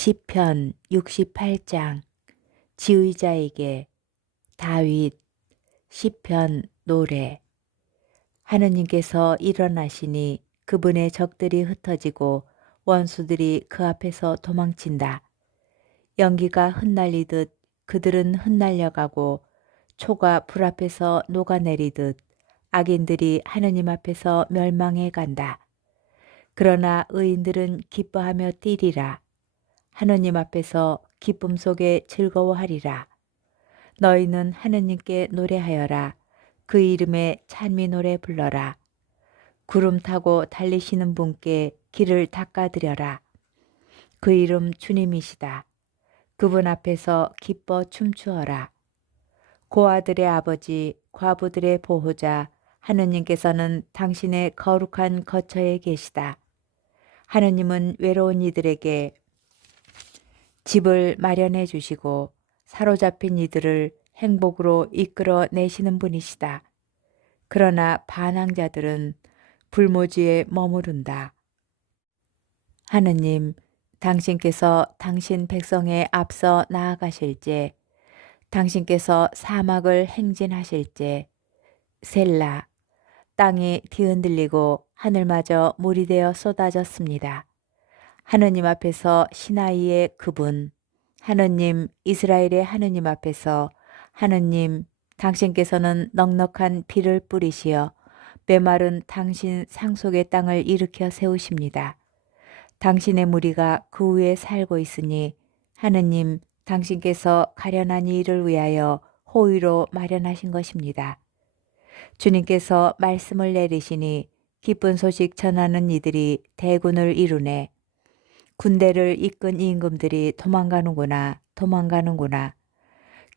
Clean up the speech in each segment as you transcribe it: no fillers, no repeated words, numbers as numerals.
시편 68장 지휘자에게 다윗 시편 노래. 하느님께서 일어나시니 그분의 적들이 흩어지고 원수들이 그 앞에서 도망친다. 연기가 흩날리듯 그들은 흩날려가고 초가 불 앞에서 녹아내리듯 악인들이 하느님 앞에서 멸망해 간다. 그러나 의인들은 기뻐하며 뛰리라. 하느님 앞에서 기쁨 속에 즐거워하리라. 너희는 하느님께 노래하여라. 그 이름에 찬미 노래 불러라. 구름 타고 달리시는 분께 길을 닦아드려라. 그 이름 주님이시다. 그분 앞에서 기뻐 춤추어라. 고아들의 아버지, 과부들의 보호자, 하느님께서는 당신의 거룩한 거처에 계시다. 하느님은 외로운 이들에게 집을 마련해 주시고 사로잡힌 이들을 행복으로 이끌어 내시는 분이시다. 그러나 반항자들은 불모지에 머무른다. 하느님, 당신께서 당신 백성에 앞서 나아가실제, 당신께서 사막을 행진하실제, 셀라, 땅이 뒤흔들리고 하늘마저 물이 되어 쏟아졌습니다. 하느님 앞에서 시나이의 그분, 하느님 이스라엘의 하느님 앞에서 하느님 당신께서는 넉넉한 비를 뿌리시어 메마른 당신 상속의 땅을 일으켜 세우십니다. 당신의 무리가 그 위에 살고 있으니 하느님 당신께서 가련한 이를 위하여 호의로 마련하신 것입니다. 주님께서 말씀을 내리시니 기쁜 소식 전하는 이들이 대군을 이루네. 군대를 이끈 임금들이 도망가는구나, 도망가는구나.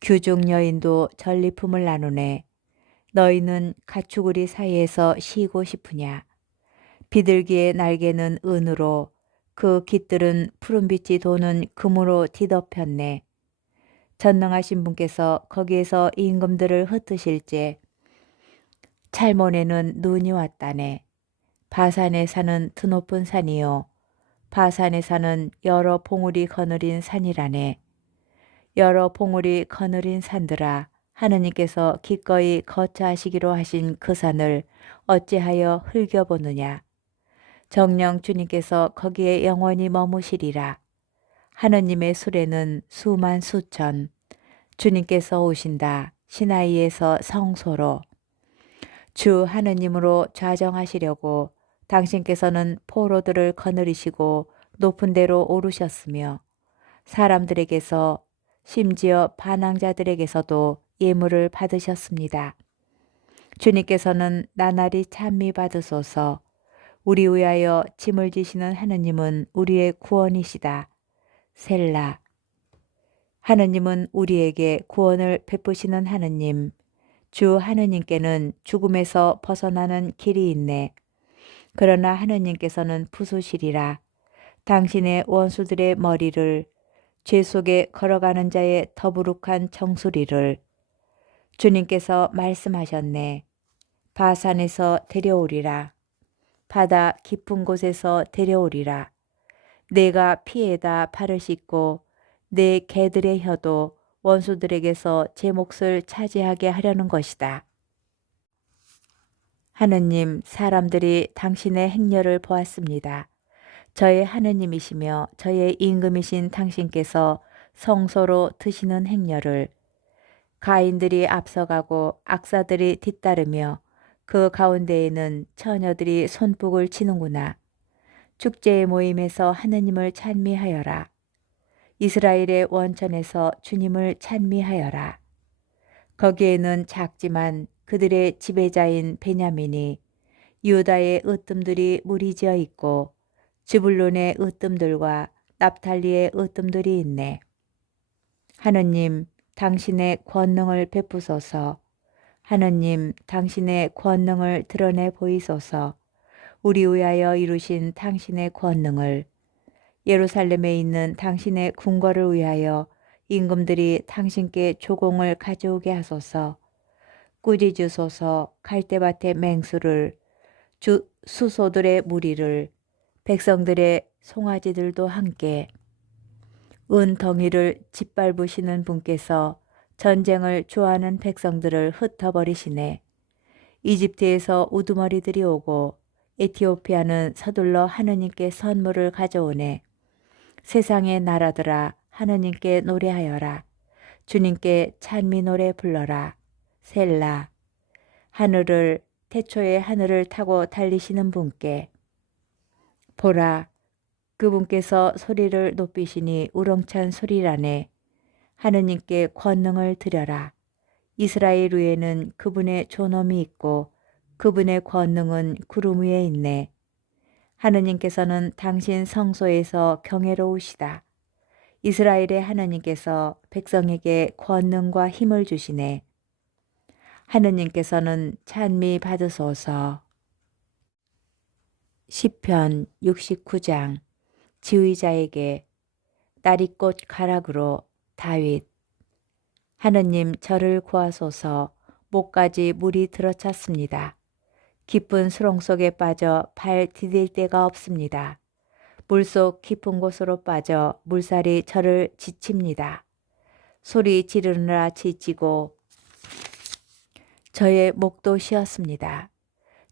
규중 여인도 전리품을 나누네. 너희는 가축우리 사이에서 쉬고 싶으냐. 비둘기의 날개는 은으로, 그 깃들은 푸른빛이 도는 금으로 뒤덮였네. 전능하신 분께서 거기에서 임금들을 흩으실제. 찰몬에는 눈이 왔다네. 바산에 사는 드높은 산이요. 바산에 사는 여러 봉우리 거느린 산이라네. 여러 봉우리 거느린 산들아, 하느님께서 기꺼이 거처하시기로 하신 그 산을 어찌하여 흘겨보느냐. 정녕 주님께서 거기에 영원히 머무시리라. 하느님의 수레는 수만 수천. 주님께서 오신다. 시나이에서 성소로. 주 하느님으로 좌정하시려고 당신께서는 포로들을 거느리시고 높은 데로 오르셨으며 사람들에게서 심지어 반항자들에게서도 예물을 받으셨습니다. 주님께서는 나날이 찬미 받으소서. 우리 위하여 짐을 지시는 하느님은 우리의 구원이시다. 셀라. 하느님은 우리에게 구원을 베푸시는 하느님. 주 하느님께는 죽음에서 벗어나는 길이 있네. 그러나 하느님께서는 부수시리라. 당신의 원수들의 머리를, 죄 속에 걸어가는 자의 더부룩한 정수리를. 주님께서 말씀하셨네. 바산에서 데려오리라. 바다 깊은 곳에서 데려오리라. 내가 피에다 발을 씻고 내 개들의 혀도 원수들에게서 제 몫을 차지하게 하려는 것이다. 하느님, 사람들이 당신의 행렬을 보았습니다. 저의 하느님이시며 저의 임금이신 당신께서 성소로 드시는 행렬을. 가인들이 앞서가고 악사들이 뒤따르며 그 가운데에는 처녀들이 손뼉을 치는구나. 축제의 모임에서 하느님을 찬미하여라. 이스라엘의 원천에서 주님을 찬미하여라. 거기에는 작지만 그들의 지배자인 베냐민이, 유다의 으뜸들이 무리지어 있고 즈불론의 으뜸들과 납탈리의 으뜸들이 있네. 하느님, 당신의 권능을 베푸소서. 하느님, 당신의 권능을 드러내 보이소서. 우리 위하여 이루신 당신의 권능을. 예루살렘에 있는 당신의 궁궐을 위하여 임금들이 당신께 조공을 가져오게 하소서. 꾸짖으소서. 갈대밭의 맹수를, 수소들의 무리를, 백성들의 송아지들도 함께. 은덩이를 짓밟으시는 분께서 전쟁을 좋아하는 백성들을 흩어버리시네. 이집트에서 우두머리들이 오고 에티오피아는 서둘러 하느님께 선물을 가져오네. 세상의 나라들아 하느님께 노래하여라. 주님께 찬미 노래 불러라. 셀라. 하늘을 태초에 하늘을 타고 달리시는 분께 보라. 그분께서 소리를 높이시니 우렁찬 소리라네. 하느님께 권능을 드려라. 이스라엘 위에는 그분의 존엄이 있고 그분의 권능은 구름 위에 있네. 하느님께서는 당신 성소에서 경외로우시다. 이스라엘의 하느님께서 백성에게 권능과 힘을 주시네. 하느님께서는 찬미 받으소서. 시편 69장. 지휘자에게 나리꽃 가락으로 다윗. 하느님 저를 구하소서. 목까지 물이 들어찼습니다. 깊은 수렁 속에 빠져 발 디딜 데가 없습니다. 물속 깊은 곳으로 빠져 물살이 저를 지칩니다. 소리 지르느라 지치고 저의 목도 쉬었습니다.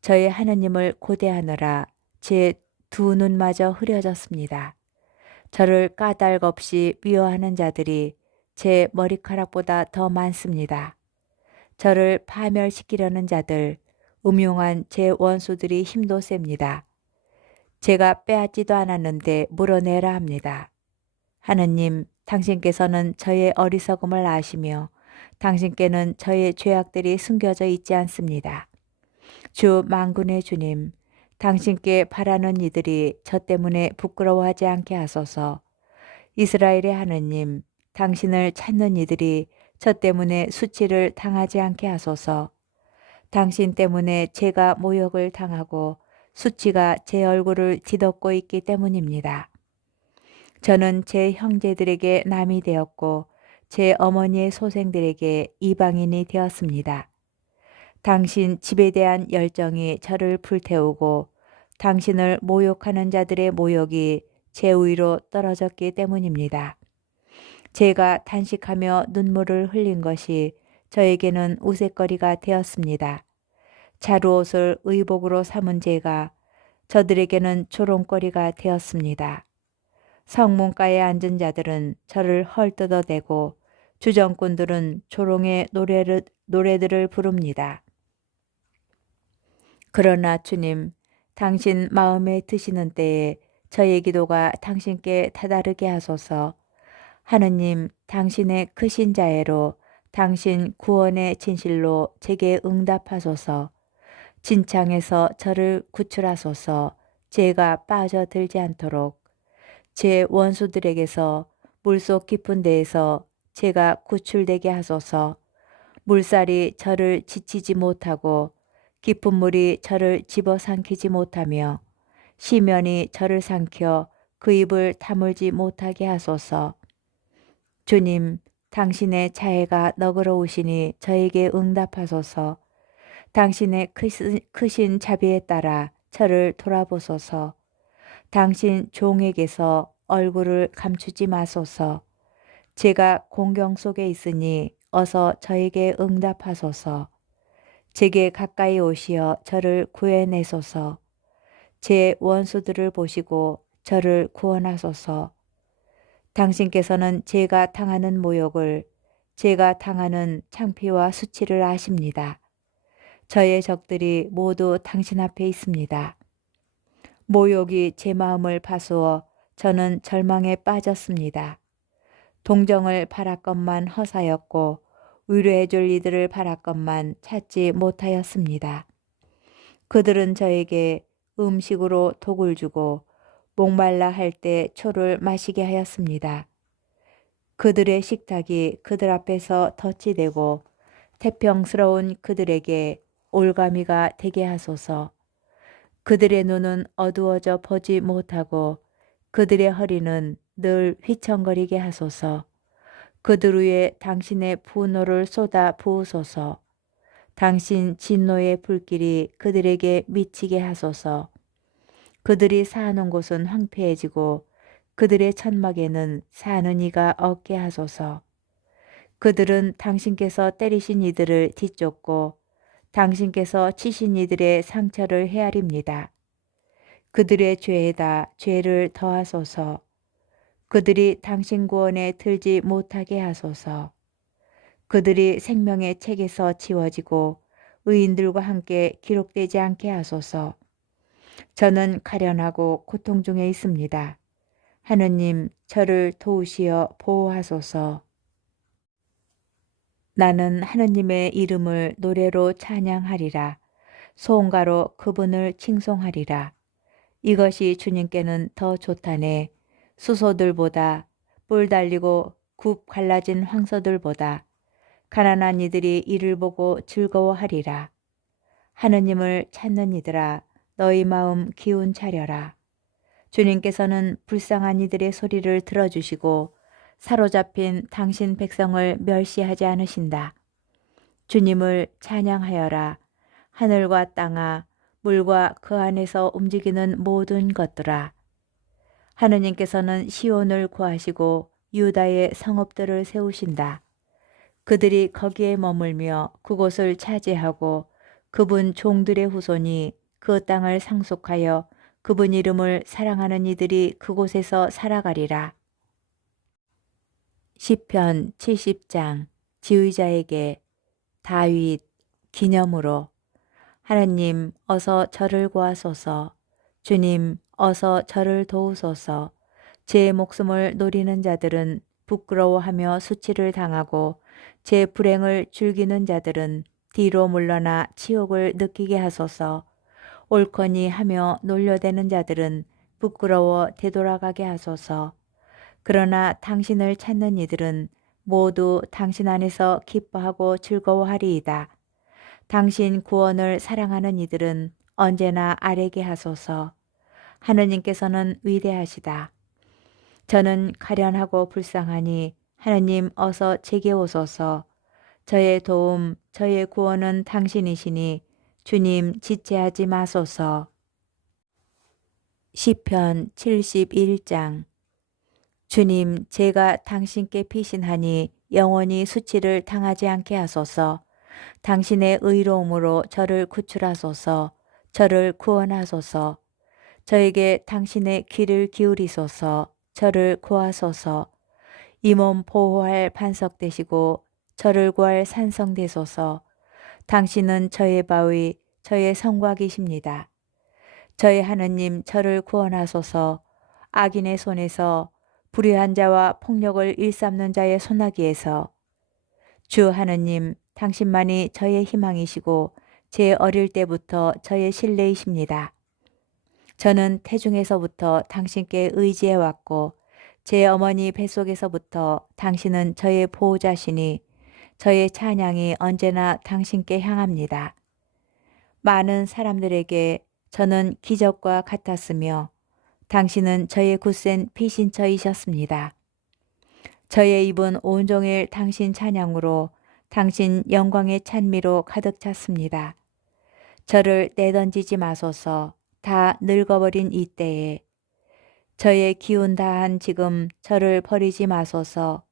저의 하느님을 고대하느라 제 두 눈마저 흐려졌습니다. 저를 까닭 없이 미워하는 자들이 제 머리카락보다 더 많습니다. 저를 파멸시키려는 자들, 음흉한 제 원수들이 힘도 셉니다. 제가 빼앗지도 않았는데 물어내라 합니다. 하느님, 당신께서는 저의 어리석음을 아시며 당신께는 저의 죄악들이 숨겨져 있지 않습니다. 주 만군의 주님, 당신께 바라는 이들이 저 때문에 부끄러워하지 않게 하소서. 이스라엘의 하느님, 당신을 찾는 이들이 저 때문에 수치를 당하지 않게 하소서. 당신 때문에 제가 모욕을 당하고 수치가 제 얼굴을 뒤덮고 있기 때문입니다. 저는 제 형제들에게 남이 되었고 제 어머니의 소생들에게 이방인이 되었습니다. 당신 집에 대한 열정이 저를 불태우고 당신을 모욕하는 자들의 모욕이 제 위로 떨어졌기 때문입니다. 제가 탄식하며 눈물을 흘린 것이 저에게는 우윳거리가 되었습니다. 자루옷을 의복으로 삼은 제가 저들에게는 조롱거리가 되었습니다. 성문가에 앉은 자들은 저를 헐뜯어대고 주정꾼들은 조롱의 노래들을 부릅니다. 그러나 주님, 당신 마음에 드시는 때에 저의 기도가 당신께 다다르게 하소서. 하느님, 당신의 크신 자애로 당신 구원의 진실로 제게 응답하소서. 진창에서 저를 구출하소서. 제가 빠져들지 않도록 제 원수들에게서 물속 깊은 데에서 제가 구출되게 하소서. 물살이 저를 지치지 못하고 깊은 물이 저를 집어삼키지 못하며 시면이 저를 삼켜 그 입을 다물지 못하게 하소서. 주님, 당신의 자애가 너그러우시니 저에게 응답하소서. 당신의 크신 자비에 따라 저를 돌아보소서. 당신 종에게서 얼굴을 감추지 마소서. 제가 공경 속에 있으니 어서 저에게 응답하소서. 제게 가까이 오시어 저를 구해내소서. 제 원수들을 보시고 저를 구원하소서. 당신께서는 제가 당하는 모욕을, 제가 당하는 창피와 수치를 아십니다. 저의 적들이 모두 당신 앞에 있습니다. 모욕이 제 마음을 파수어 저는 절망에 빠졌습니다. 동정을 바랐건만 허사였고 위로해줄 이들을 바랐건만 찾지 못하였습니다. 그들은 저에게 음식으로 독을 주고 목말라 할 때 초를 마시게 하였습니다. 그들의 식탁이 그들 앞에서 덫이 되고 태평스러운 그들에게 올가미가 되게 하소서. 그들의 눈은 어두워져 보지 못하고 그들의 허리는 늘 휘청거리게 하소서. 그들 위에 당신의 분노를 쏟아 부으소서. 당신 진노의 불길이 그들에게 미치게 하소서. 그들이 사는 곳은 황폐해지고 그들의 천막에는 사는 이가 없게 하소서. 그들은 당신께서 때리신 이들을 뒤쫓고 당신께서 치신 이들의 상처를 헤아립니다. 그들의 죄에다 죄를 더하소서. 그들이 당신 구원에 들지 못하게 하소서. 그들이 생명의 책에서 지워지고 의인들과 함께 기록되지 않게 하소서. 저는 가련하고 고통 중에 있습니다. 하느님, 저를 도우시어 보호하소서. 나는 하느님의 이름을 노래로 찬양하리라. 소원가로 그분을 칭송하리라. 이것이 주님께는 더 좋다네. 수소들보다, 뿔 달리고 굽 갈라진 황소들보다 가난한 이들이 이를 보고 즐거워하리라. 하느님을 찾는 이들아, 너희 마음 기운 차려라. 주님께서는 불쌍한 이들의 소리를 들어주시고 사로잡힌 당신 백성을 멸시하지 않으신다. 주님을 찬양하여라. 하늘과 땅아, 물과 그 안에서 움직이는 모든 것들아. 하느님께서는 시온을 구하시고 유다의 성읍들을 세우신다. 그들이 거기에 머물며 그곳을 차지하고 그분 종들의 후손이 그 땅을 상속하여 그분 이름을 사랑하는 이들이 그곳에서 살아가리라. 시편 70장 지휘자에게 다윗 기념으로. 하느님 어서 저를 구하소서. 주님 어서 저를 도우소서. 제 목숨을 노리는 자들은 부끄러워하며 수치를 당하고 제 불행을 즐기는 자들은 뒤로 물러나 치욕을 느끼게 하소서. 옳거니 하며 놀려대는 자들은 부끄러워 되돌아가게 하소서. 그러나 당신을 찾는 이들은 모두 당신 안에서 기뻐하고 즐거워하리이다. 당신 구원을 사랑하는 이들은 언제나 아뢰게 하소서. 하느님께서는 위대하시다. 저는 가련하고 불쌍하니 하느님 어서 제게 오소서. 저의 도움, 저의 구원은 당신이시니 주님 지체하지 마소서. 시편 71장 주님, 제가 당신께 피신하니 영원히 수치를 당하지 않게 하소서. 당신의 의로움으로 저를 구출하소서. 저를 구원하소서. 저에게 당신의 귀를 기울이소서. 저를 구하소서. 이 몸 보호할 반석 되시고 저를 구할 산성 되소서. 당신은 저의 바위, 저의 성곽이십니다. 저의 하느님 저를 구원하소서. 악인의 손에서, 불의한 자와 폭력을 일삼는 자의 손아귀에서. 주 하느님, 당신만이 저의 희망이시고 제 어릴 때부터 저의 신뢰이십니다. 저는 태중에서부터 당신께 의지해 왔고 제 어머니 뱃속에서부터 당신은 저의 보호자시니 저의 찬양이 언제나 당신께 향합니다. 많은 사람들에게 저는 기적과 같았으며 당신은 저의 굳센 피신처이셨습니다. 저의 입은 온종일 당신 찬양으로 당신 영광의 찬미로 가득 찼습니다. 저를 내던지지 마소서. 다 늙어버린 이때에 저의 기운 다한 지금 저를 버리지 마소서.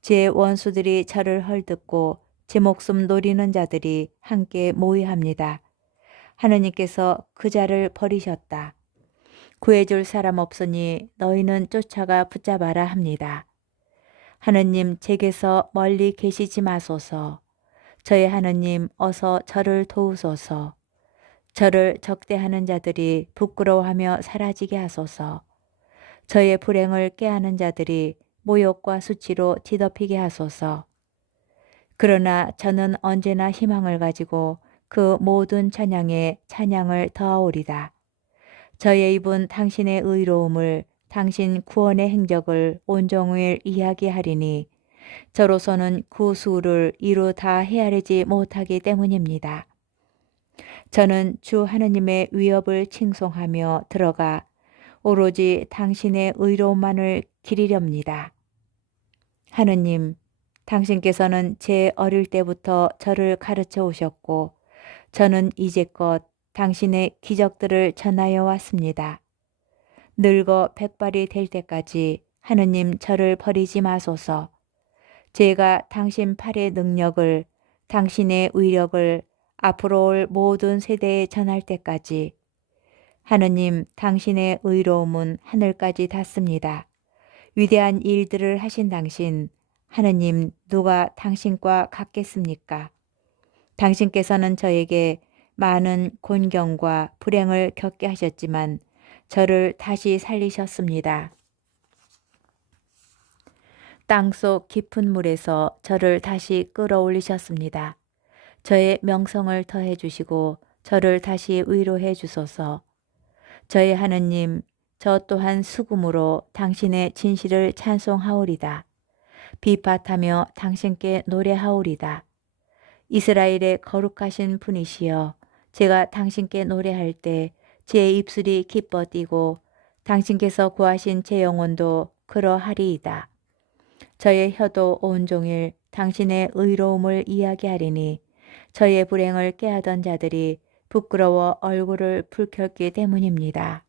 제 원수들이 저를 헐뜯고 제 목숨 노리는 자들이 함께 모의합니다. 하느님께서 그 자를 버리셨다. 구해줄 사람 없으니 너희는 쫓아가 붙잡아라 합니다. 하느님 제게서 멀리 계시지 마소서. 저의 하느님 어서 저를 도우소서. 저를 적대하는 자들이 부끄러워하며 사라지게 하소서. 저의 불행을 꾀하는 자들이 모욕과 수치로 뒤덮이게 하소서. 그러나 저는 언제나 희망을 가지고 그 모든 찬양에 찬양을 더하오리다. 저의 입은 당신의 의로움을, 당신 구원의 행적을 온종일 이야기하리니 저로서는 그 수를 이루 다 헤아리지 못하기 때문입니다. 저는 주 하느님의 위협을 칭송하며 들어가 오로지 당신의 의로움만을 기리렵니다. 하느님, 당신께서는 제 어릴 때부터 저를 가르쳐 오셨고 저는 이제껏 당신의 기적들을 전하여 왔습니다. 늙어 백발이 될 때까지 하느님 저를 버리지 마소서. 제가 당신 팔의 능력을, 당신의 위력을 앞으로 올 모든 세대에 전할 때까지 하느님 당신의 의로움은 하늘까지 닿습니다. 위대한 일들을 하신 당신, 하느님 누가 당신과 같겠습니까? 당신께서는 저에게 많은 곤경과 불행을 겪게 하셨지만 저를 다시 살리셨습니다. 땅속 깊은 물에서 저를 다시 끌어올리셨습니다. 저의 명성을 더해 주시고 저를 다시 위로해 주소서. 저의 하느님, 저 또한 수금으로 당신의 진실을 찬송하오리다. 비파하며 당신께 노래하오리다. 이스라엘의 거룩하신 분이시여, 제가 당신께 노래할 때 제 입술이 기뻐 뛰고 당신께서 구하신 제 영혼도 그러하리이다. 저의 혀도 온종일 당신의 의로움을 이야기하리니 저의 불행을 꾀하던 자들이 부끄러워 얼굴을 붉혔기 때문입니다.